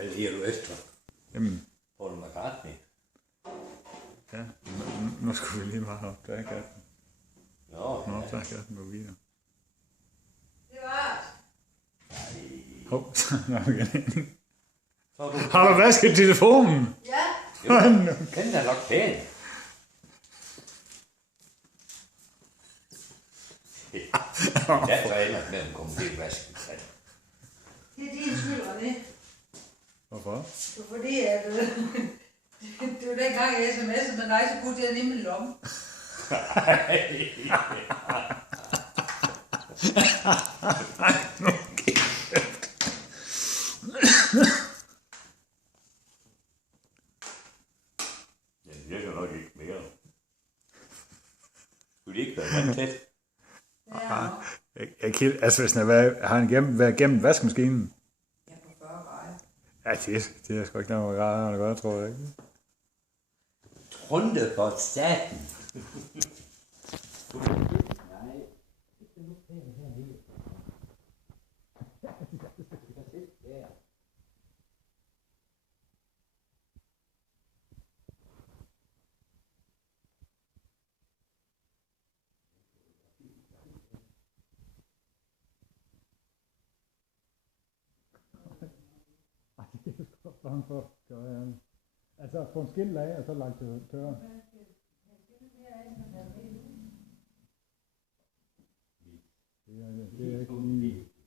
Hvad liger du efter? Jamen, Paul McCartney? ja, nu skulle vi lige meget opdage katten. Nå, Nu ja. opdager katten på video. Det var Hov, så er vi igen. Så er du... Har du vasket telefonen? Ja, Jo, Hold nu. den er nok pæn. Ja, så ender med at komme til vasken. det er din skyld, René. Hvorfor? Det var fordi, at det var dengang jeg sms'ede med dig, så puttede jeg den i min lomme. Den virker nok ikke mere. Skulle de ikke være vant tæt? Altså, hvis den har han været gennem vaskemaskinen? Ja, på 40 grader. Ja, det er sgu ikke noget grader, godt, tror jeg ikke. Runde for staten. Bange for, altså få en skilt af, og så lagt til tørre. Det er ikke lige...